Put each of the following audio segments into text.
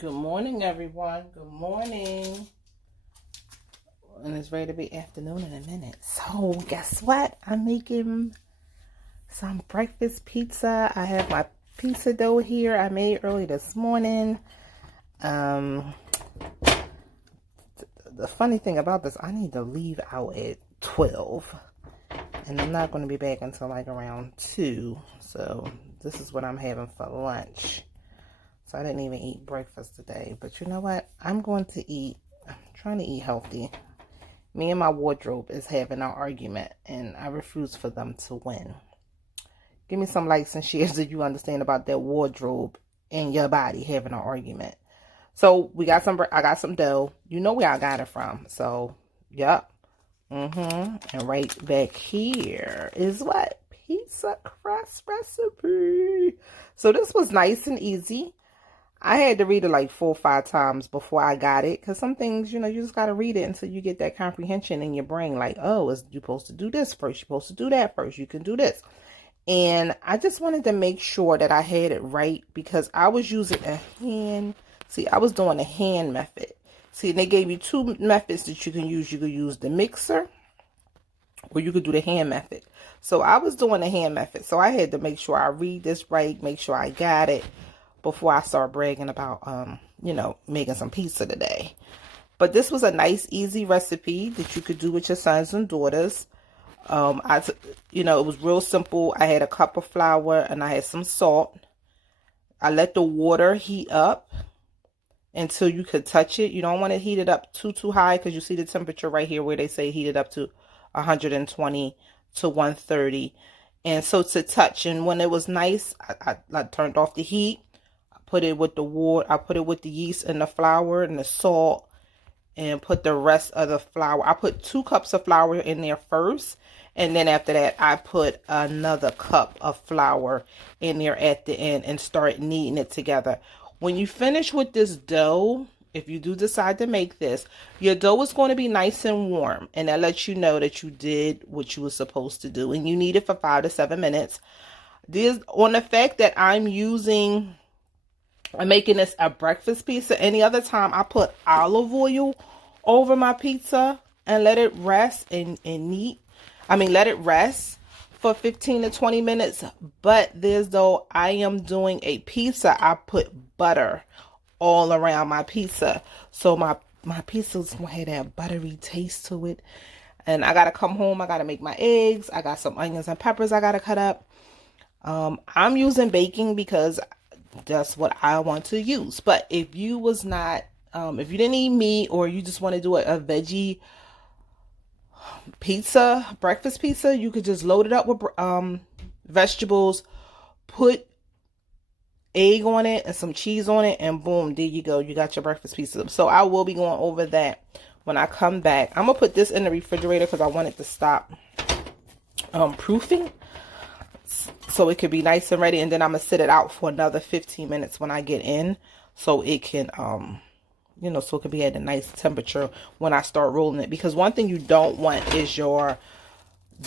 Good morning, everyone. Good morning. And it's ready to be afternoon in a minute. So, guess what? I'm making some breakfast pizza. I have my pizza dough here. I made early this morning. The funny thing about this, I need to leave out at 12. And I'm not going to be back until like around 2. So, this is what I'm having for lunch. So I didn't even eat breakfast today. But you know what? I'm trying to eat healthy. Me and my wardrobe is having an argument. And I refuse for them to win. Give me some likes and shares if you understand about that wardrobe and your body having an argument. So I got some dough. You know where I got it from. So, yep. And right back here is what? Pizza crust recipe. So this was nice and easy. I had to read it like 4 or 5 times before I got it. Because some things, you just got to read it until you get that comprehension in your brain. Like, oh, you're supposed to do this first. You're supposed to do that first. You can do this. And I just wanted to make sure that I had it right. Because I was using a hand. See, I was doing the hand method. See, they gave you 2 methods that you can use. You could use the mixer. Or you could do the hand method. So I was doing the hand method. So I had to make sure I read this right. Make sure I got it. Before I start bragging about, making some pizza today. But this was a nice, easy recipe that you could do with your sons and daughters. It was real simple. I had a cup of flour and I had some salt. I let the water heat up until you could touch it. You don't want to heat it up too high because you see the temperature right here where they say heat it up to 120 to 130. And so to touch, and when it was nice, I turned off the heat. Put it with the water. I put it with the yeast and the flour and the salt and put the rest of the flour. I put 2 cups of flour in there first. And then after that, I put another cup of flour in there at the end and start kneading it together. When you finish with this dough, if you do decide to make this, your dough is going to be nice and warm. And that lets you know that you did what you were supposed to do. And you need it for 5 to 7 minutes. On the fact that I'm making this a breakfast pizza. Any other time I put olive oil over my pizza and let it rest let it rest for 15 to 20 minutes. But though I am doing a pizza, I put butter all around my pizza. So my pizza's going to have that buttery taste to it. And I got to come home. I got to make my eggs. I got some onions and peppers I got to cut up. I'm using baking because that's what I want to use. But if you didn't eat meat or you just want to do a veggie pizza, breakfast pizza, you could just load it up with vegetables, put egg on it and some cheese on it, and boom, there you go. You got your breakfast pizza. So I will be going over that when I come back. I'm going to put this in the refrigerator because I want it to stop proofing. So it could be nice and ready. And then I'm going to sit it out for another 15 minutes when I get in. So it can, so it can be at a nice temperature when I start rolling it. Because one thing you don't want is your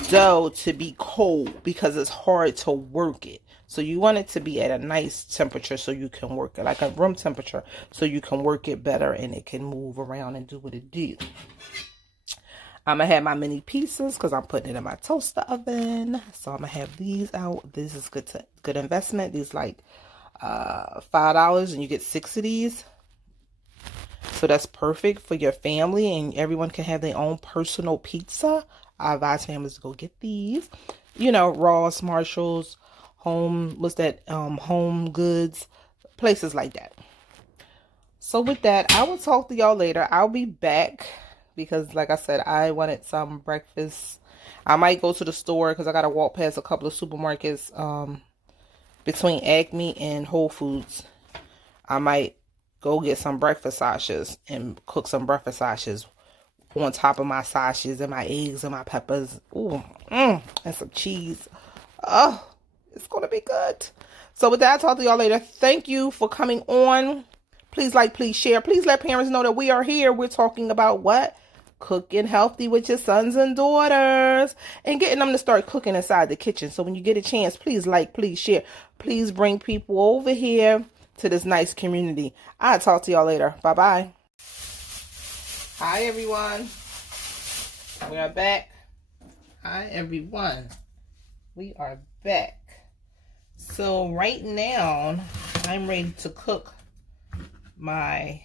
dough to be cold because it's hard to work it. So you want it to be at a nice temperature so you can work it. Like a room temperature so you can work it better and it can move around and do what it do. I'm going to have my mini pieces because I'm putting it in my toaster oven. So I'm going to have these out. This is good investment. These like $5 and you get 6 of these. So that's perfect for your family and everyone can have their own personal pizza. I advise families to go get these. Ross, Marshalls, Home Goods, places like that. So with that, I will talk to y'all later. I'll be back. Because like I said, I wanted some breakfast. I might go to the store because I got to walk past a couple of supermarkets between Acme and Whole Foods. I might go get some breakfast sashes and cook some breakfast sashes on top of my sashes and my eggs and my peppers. Ooh, and some cheese. Oh, it's going to be good. So with that, I'll talk to y'all later. Thank you for coming on. Please like, please share. Please let parents know that we are here. We're talking about what? Cooking healthy with your sons and daughters and getting them to start cooking inside the kitchen. So when you get a chance, please like, please share. Please bring people over here to this nice community. I'll talk to y'all later. Bye-bye. Hi, everyone. We are back. Hi, everyone. We are back. So right now, I'm ready to cook my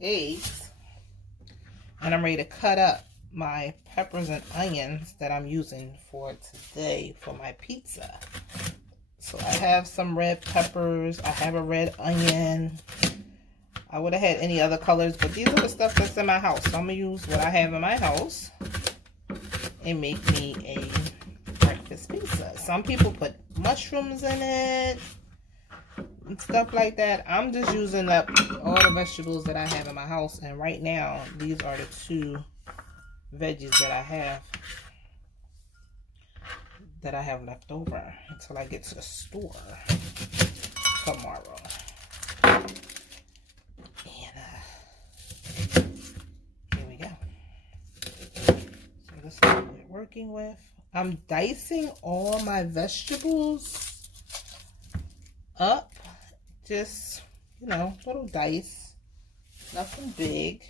eggs. And I'm ready to cut up my peppers and onions that I'm using for today for my pizza. So I have some red peppers. I have a red onion. I would have had any other colors, but these are the stuff that's in my house. So I'm going to use what I have in my house and make me a breakfast pizza. Some people put mushrooms in it and stuff like that. I'm just using up all the vegetables that I have in my house. And right now, these are the two veggies that I have left over until I get to the store tomorrow. And here we go. So this is what we're working with. I'm dicing all my vegetables up. Just, you know, little dice. Nothing big.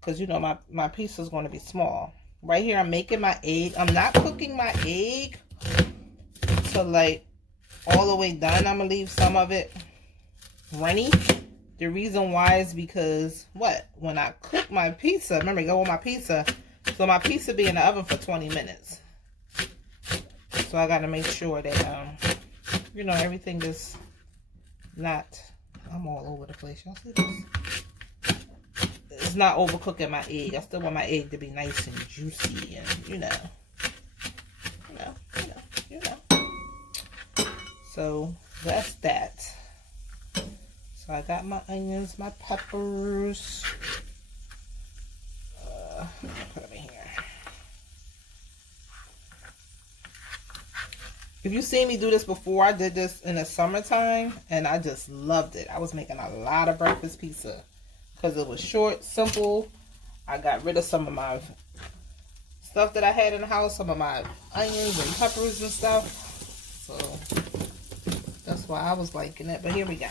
Because, you know, my pizza is going to be small. Right here, I'm making my egg. I'm not cooking my egg till, like, all the way done. I'm going to leave some of it runny. The reason why is because, when I cook my pizza, remember, go with my pizza. So my pizza be in the oven for 20 minutes. So I got to make sure that, you know, everything is not, I'm all over the place. Y'all see this? It's not overcooking my egg. I still want my egg to be nice and juicy and, you know. So that's that. So I got my onions, my peppers. Put them in here. If you've seen me do this before, I did this in the summertime and I just loved it. I was making a lot of breakfast pizza because it was short, simple. I got rid of some of my stuff that I had in the house, some of my onions and peppers and stuff. So that's why I was liking it. But here we go.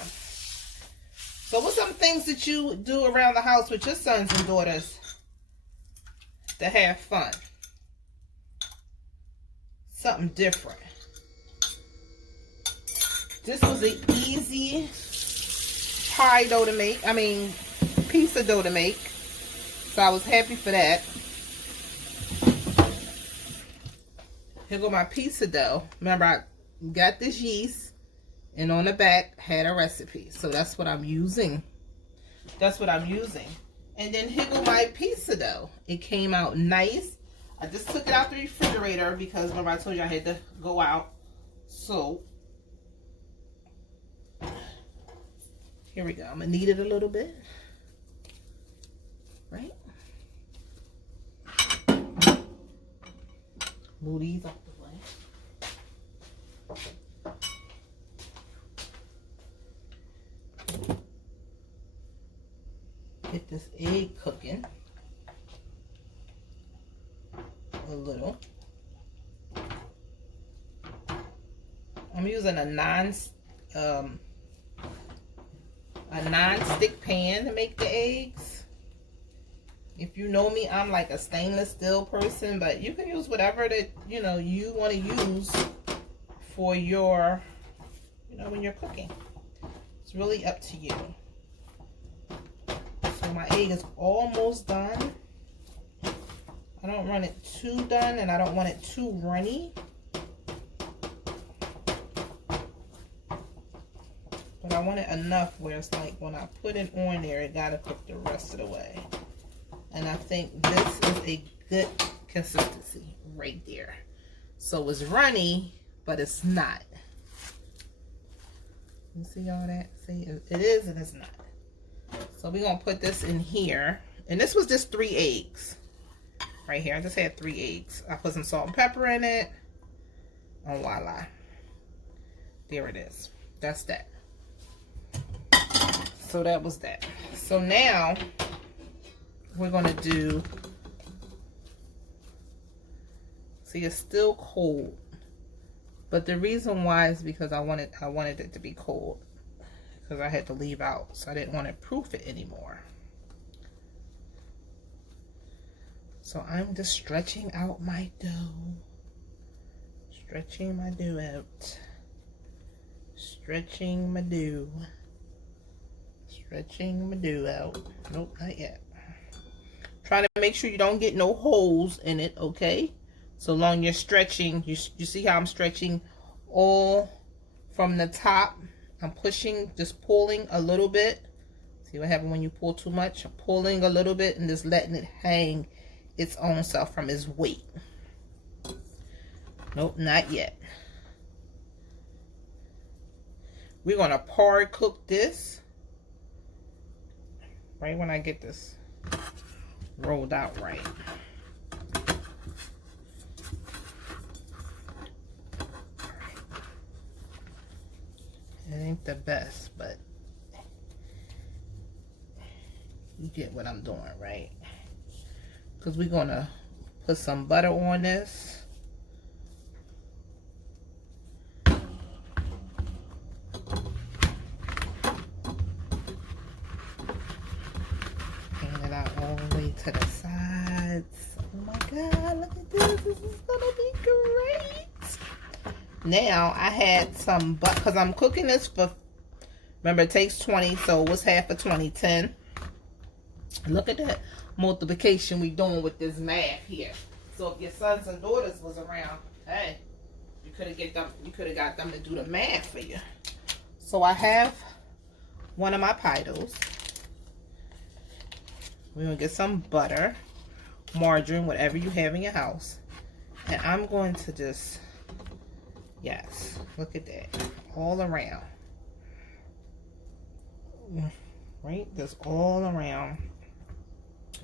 So what's some things that you do around the house with your sons and daughters to have fun? Something different. This was an easy pie dough to make. Pizza dough to make. So I was happy for that. Here go my pizza dough. Remember, I got this yeast. And on the back had a recipe. So that's what I'm using. And then here go my pizza dough. It came out nice. I just took it out the refrigerator because remember I told you I had to go out. So here we go. I'm going to knead it a little bit. Right? Move these off the way. Get this egg cooking a little. I'm using a non-stick pan to make the eggs. If you know me, I'm like a stainless steel person, but you can use whatever that you want to use for your when you're cooking. It's really up to you. So my egg is almost done. I don't want it too done and I don't want it too runny. But I want it enough where it's like when I put it on there, it gotta cook the rest of the way. And I think this is a good consistency right there. So it's runny, but it's not. You see all that? See, it is and it's not. So we're going to put this in here. And this was just 3 eggs. Right here. I just had 3 eggs. I put some salt and pepper in it. And voila. There it is. That's that. So that was that. So now we're going to do, see, it's still cold. But the reason why is because I wanted it to be cold, because I had to leave out, so I didn't want to proof it anymore. So I'm just stretching out my dough. Stretching my dough out. Stretching my dough. Stretching my dough out. Nope, not yet. Trying to make sure you don't get no holes in it, okay? So long you're stretching, you see how I'm stretching all from the top. I'm pushing, just pulling a little bit. See what happens when you pull too much? I'm pulling a little bit and just letting it hang its own self from its weight. Nope, not yet. We're gonna par cook this right when I get this rolled out right. It ain't the best, but you get what I'm doing, right? Because we're gonna put some butter on this. To the sides. Oh my God, look at this. This is gonna be great. Now I had some butter, because I'm cooking this for, remember it takes 20, so what's half of 20? 10. Look at that multiplication we doing with this math here. So if your sons and daughters was around, hey, you could have got them to do the math for you. So I have one of my pie doughs. We're going to get some butter, margarine, whatever you have in your house. And I'm going to just, yes, look at that, all around. Right, just all around.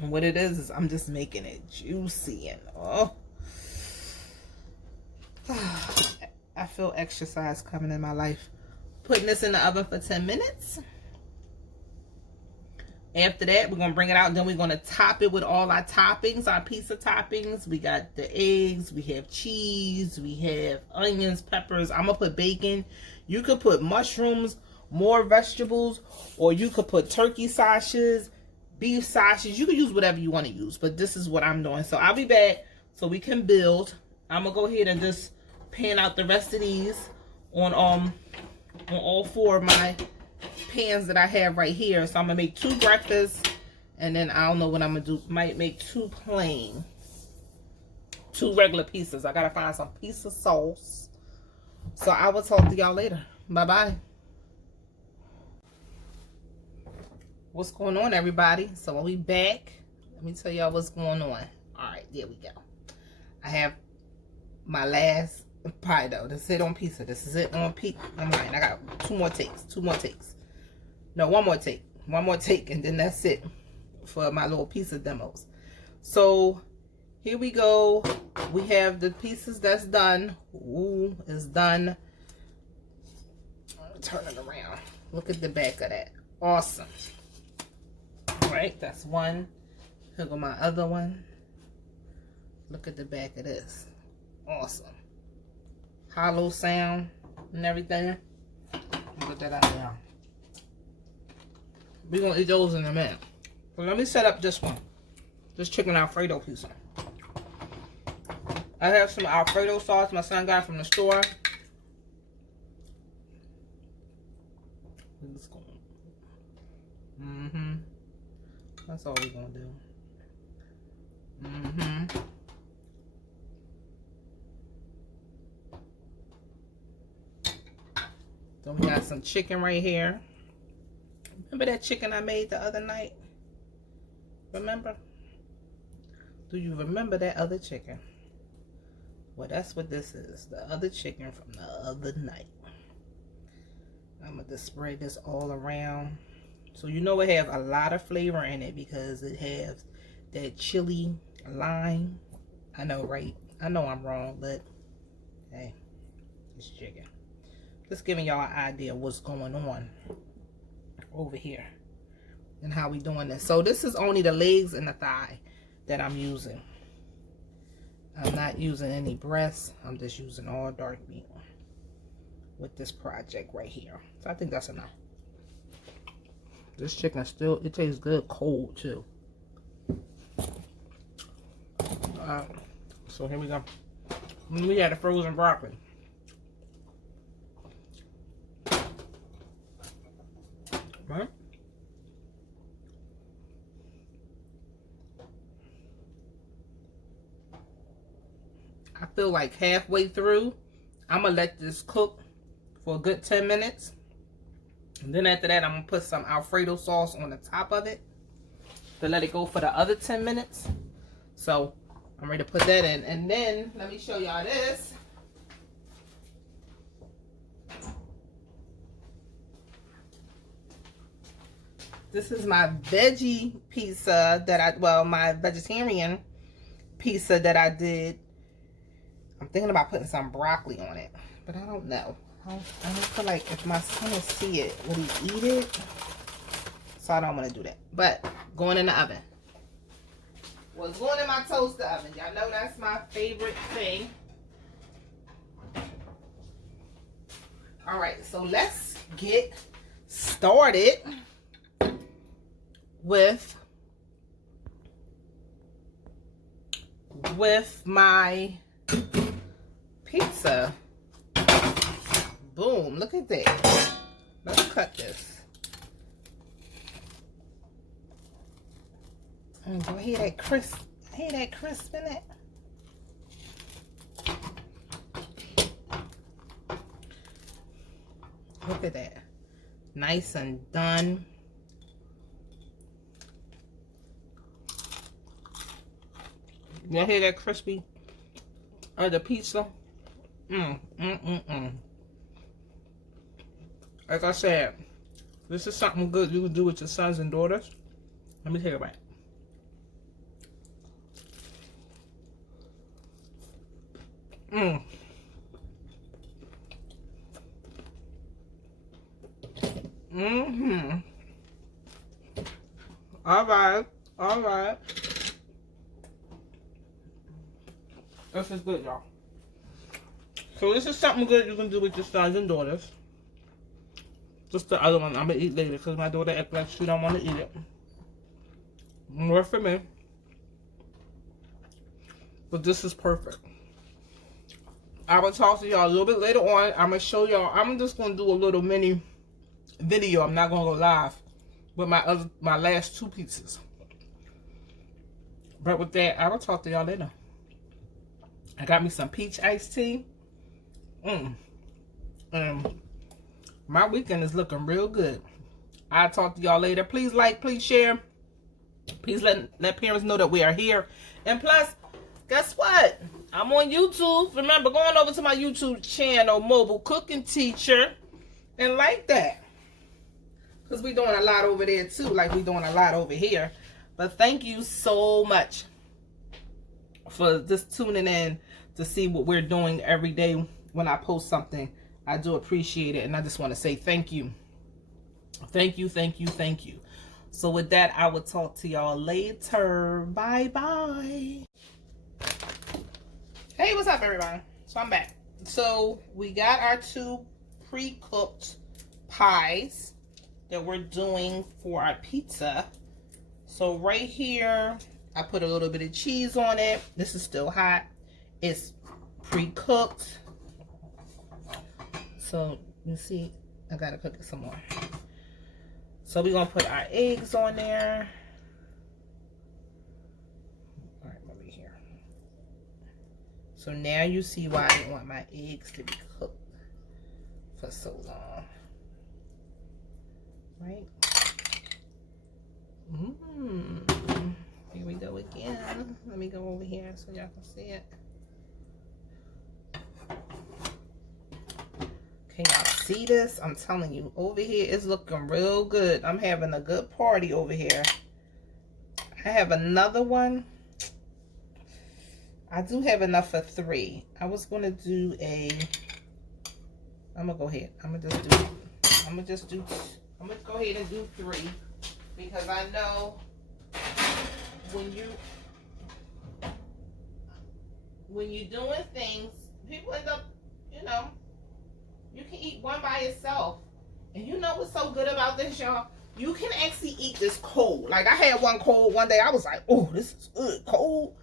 And what it is I'm just making it juicy and, oh. I feel exercise coming in my life. Putting this in the oven for 10 minutes. After that, we're going to bring it out, and then we're going to top it with all our toppings, our pizza toppings. We got the eggs, we have cheese, we have onions, peppers. I'm going to put bacon. You could put mushrooms, more vegetables, or you could put turkey sausages, beef sausages. You could use whatever you want to use, but this is what I'm doing. So I'll be back so we can build. I'm going to go ahead and just pan out the rest of these on all 4 of my pans that I have right here. So I'm gonna make 2 breakfasts, and then I don't know what I'm gonna do. Might make 2 plain, 2 regular pizzas. I gotta find some pizza sauce. So I will talk to y'all later. Bye bye. What's going on, everybody? So when we back, let me tell y'all what's going on. All right, there we go. I have my last pie dough. This is it on pizza. This is it on pizza. I'm lying. I got 2 more takes. 2 more takes. No, 1 more take. 1 more take, and then that's it for my little pizza demos. So here we go. We have the pieces that's done. Ooh, it's done. Turn it around. Look at the back of that. Awesome. All right, that's one. Here go my other one. Look at the back of this. Awesome. Hollow sound and everything. Put that out there. We're going to eat those in a minute. But let me set up this one. This chicken Alfredo pizza. I have some Alfredo sauce my son got from the store. That's all we're going to do. Then we got some chicken right here. Remember that chicken I made the other night? Remember? Do you remember that other chicken? Well, that's what this is. The other chicken from the other night. I'm going to spread this all around. So you know it has a lot of flavor in it because it has that chili lime. I know, right? I know I'm wrong, but hey, it's chicken. Just giving y'all an idea of what's going on over here and how we doing this. So this is only the legs and the thigh that I'm using. I'm not using any breasts. I'm just using all dark meat. with this project right here. So I think that's enough. This chicken still, it tastes good cold too. So here we go. We had the frozen broccoli. Right? I feel like halfway through, I'm gonna let this cook for a good 10 minutes. And then after that, I'm gonna put some Alfredo sauce on the top of it to let it go for the other 10 minutes. So I'm ready to put that in. And then let me show y'all this. This is my veggie pizza that my vegetarian pizza that I did. I'm thinking about putting some broccoli on it, but I don't know. I don't feel like if my son will see it, will he eat it? So I don't want to do that. But going in the oven. Well, it's going in my toaster oven. Y'all know that's my favorite thing. All right, so let's get started with my pizza. Boom, look at that. Let's cut this. And do I hear that crisp? I hear that crisp in it. Look at that. Nice and done. Y'all hear that crispy of the pizza? Like I said, this is something good you can do with your sons and daughters. Let me take a bite. All right. This is good, y'all. So this is something good you can do with your sons and daughters. Just the other one I'm gonna eat later because my daughter acts like she don't want to eat it. More for me. But this is perfect. I will talk to y'all a little bit later on. I'm gonna show y'all. I'm just gonna do a little mini video. I'm not gonna go live with my last two pizzas. But with that, I will talk to y'all later. I got me some peach iced tea. My weekend is looking real good. I'll talk to y'all later. Please like, please share. Please let parents know that we are here. And plus, guess what? I'm on YouTube. Remember, going over to my YouTube channel, Mobile Cooking Teacher, and like that. Because we're doing a lot over there too, like we're doing a lot over here. But thank you so much for just tuning in to see what we're doing every day when I post something. I do appreciate it, and I just want to say thank you. Thank you, thank you, thank you. So with that, I will talk to y'all later. Bye-bye. Hey, what's up, everybody? So I'm back. So we got our two pre-cooked pies that we're doing for our pizza. So right here, I put a little bit of cheese on it. This is still hot. It's pre-cooked. So you see, I gotta cook it some more. So we're gonna put our eggs on there. All right, over here. So now you see why I didn't want my eggs to be cooked for so long. Right? Here we go again. Let me go over here so y'all can see it. Can y'all see this? I'm telling you, over here it's looking real good. I'm having a good party over here. I have another one. I do have enough for 3. I was gonna do I'm gonna go ahead. I'm gonna go ahead and do 3 because I know when you're doing things, people end up, you can eat by itself. And you know what's so good about this, y'all? You can actually eat this cold. Like, I had one cold one day. I was like, oh, this is good, cold.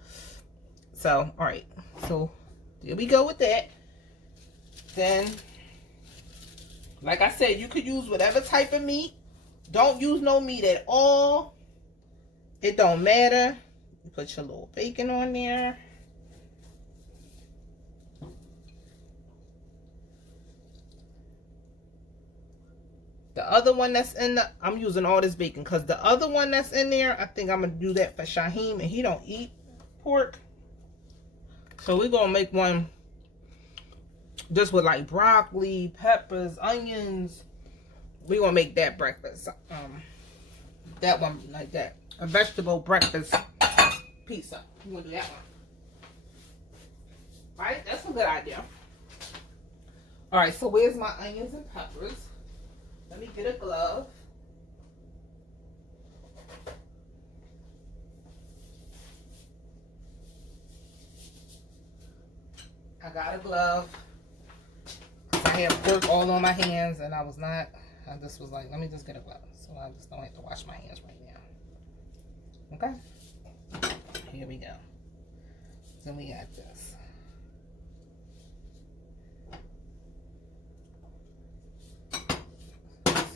So, all right. So, there we go with that. Then, like I said, you could use whatever type of meat. Don't use no meat at all. It don't matter. You put your little bacon on there. The other one that's in the, I'm using all this bacon because the other one that's in there, I think I'm going to do that for Shaheem, and he don't eat pork. So we're going to make one just with like broccoli, peppers, onions. We're going to make that breakfast. That one like that. A vegetable breakfast pizza. We're going to do that one. Right? That's a good idea. Alright, so where's my onions and peppers? Let me get a glove. I got a glove. I had pork all on my hands and I just was like, let me just get a glove. So I just don't have to wash my hands right now. Okay? Here we go. Then we got this.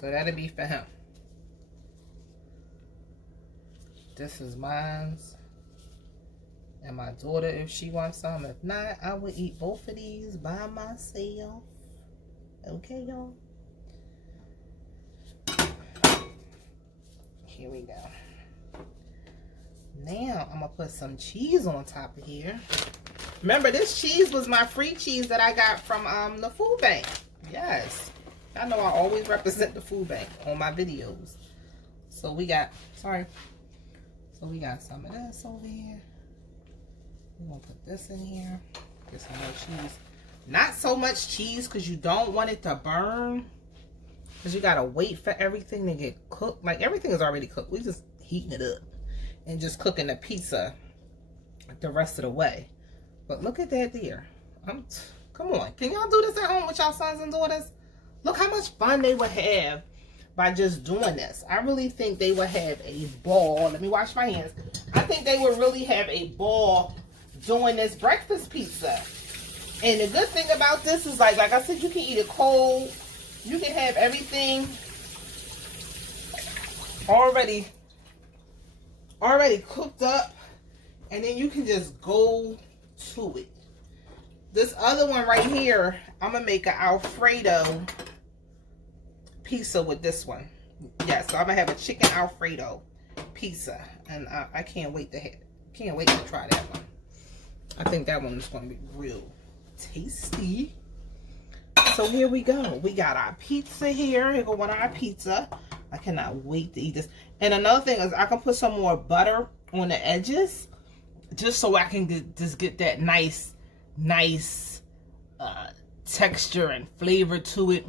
So that'll be for him. This is mine's. And my daughter, if she wants some. If not, I will eat both of these by myself. Okay, y'all? Here we go. Now, I'm going to put some cheese on top of here. Remember, this cheese was my free cheese that I got from the food bank. Yes. I know I always represent the food bank on my videos. So we got, so we got some of this over here. We're going to put this in here. Get some more cheese. Not so much cheese because you don't want it to burn. Because you got to wait for everything to get cooked. Like, everything is already cooked. We're just heating it up. And just cooking the pizza the rest of the way. But look at that there. Come on. Can y'all do this at home with y'all sons and daughters? Look how much fun they would have by just doing this. I really think they would have a ball. Let me wash my hands. I think they would really have a ball doing this breakfast pizza. And the good thing about this is, like I said, you can eat it cold. You can have everything already cooked up. And then you can just go to it. This other one right here, I'm going to make an Alfredo pizza with this one. Yeah, so I'm going to have a chicken Alfredo pizza. And I can't wait to try that one. I think that one is going to be real tasty. So here we go. We got our pizza here. Here go one of our pizza. I cannot wait to eat this. And another thing is I can put some more butter on the edges. Just so I can get that nice texture and flavor to it.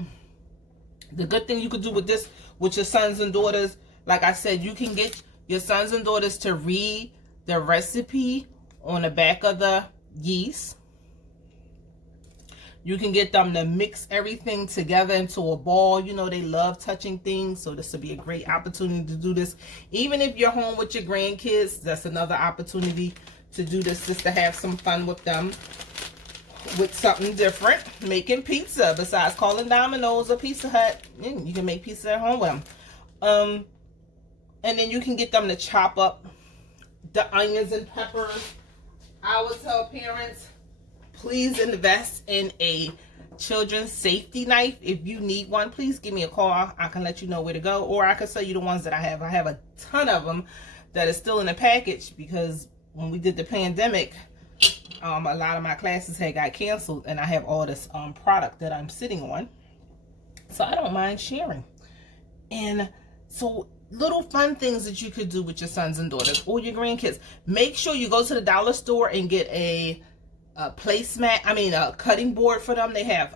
The good thing you could do with this with your sons and daughters, like I said, you can get your sons and daughters to read the recipe on the back of the yeast. You can get them to mix everything together into a ball. You know, they love touching things, so this would be a great opportunity to do this. Even if you're home with your grandkids, that's another opportunity to do this, just to have some fun with them with something different. Making pizza, besides calling Domino's or Pizza Hut, you can make pizza at home with them. And then you can get them to chop up the onions and peppers. I would tell parents, please invest in a children's safety knife. If you need one, please give me a call. I can let you know where to go, or I can sell you the ones that I have. I have a ton of them that is still in the package because when we did the pandemic, a lot of my classes had got canceled, and I have all this product that I'm sitting on, so I don't mind sharing. And so little fun things that you could do with your sons and daughters or your grandkids. Make sure you go to the dollar store and get a a cutting board for them. They have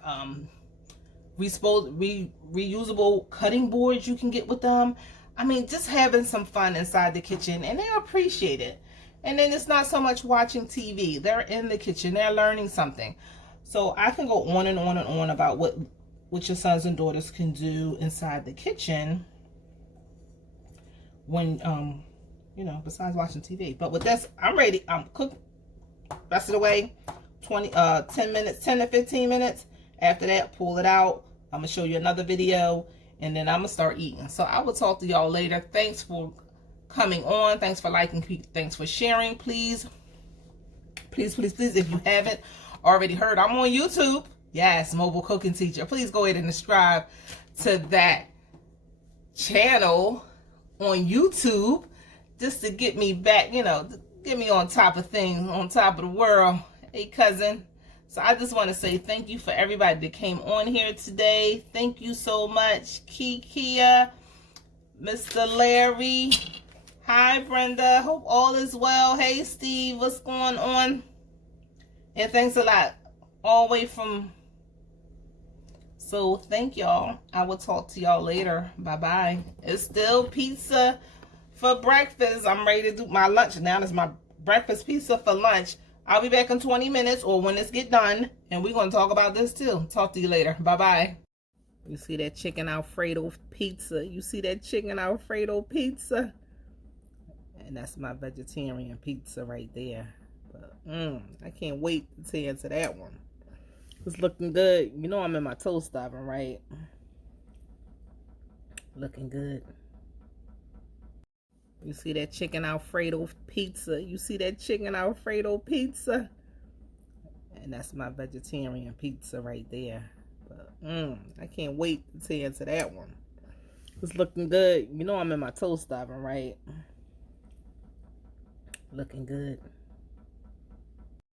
reusable cutting boards you can get with them. I mean, just having some fun inside the kitchen, and they appreciate it. And then it's not so much watching TV. They're in the kitchen. They're learning something. So I can go on and on and on about what what your sons and daughters can do inside the kitchen when, you know, besides watching TV. But with this, I'm ready. I'm cooked rest of the way, 10 to 15 minutes. After that, pull it out. I'm going to show you another video, and then I'm going to start eating. So I will talk to y'all later. Thanks for coming on. Thanks for liking. Thanks for sharing. Please, please, please, please, if you haven't already heard, I'm on YouTube. Yes, Mobile Cooking Teacher. Please go ahead and subscribe to that channel on YouTube just to get me back, you know, get me on top of things, on top of the world. Hey, cousin. So I just want to say thank you for everybody that came on here today. Thank you so much. Kikia, Mr. Larry. Hi, Brenda. Hope all is well. Hey, Steve. What's going on? And thanks a lot. All the way from... So thank y'all. I will talk to y'all later. Bye-bye. It's still pizza for breakfast. I'm ready to do my lunch now. It's my breakfast pizza for lunch. I'll be back in 20 minutes or when this get done. And we're going to talk about this too. Talk to you later. Bye-bye. You see that chicken Alfredo pizza? You see that chicken Alfredo pizza? And that's my vegetarian pizza right there. But, I can't wait to tear into that one. It's looking good. You know I'm in my toast oven, right? Looking good. You see that chicken Alfredo pizza? You see that chicken Alfredo pizza? And that's my vegetarian pizza right there. But, I can't wait to tear into that one. It's looking good. You know I'm in my toast oven, right? Looking good.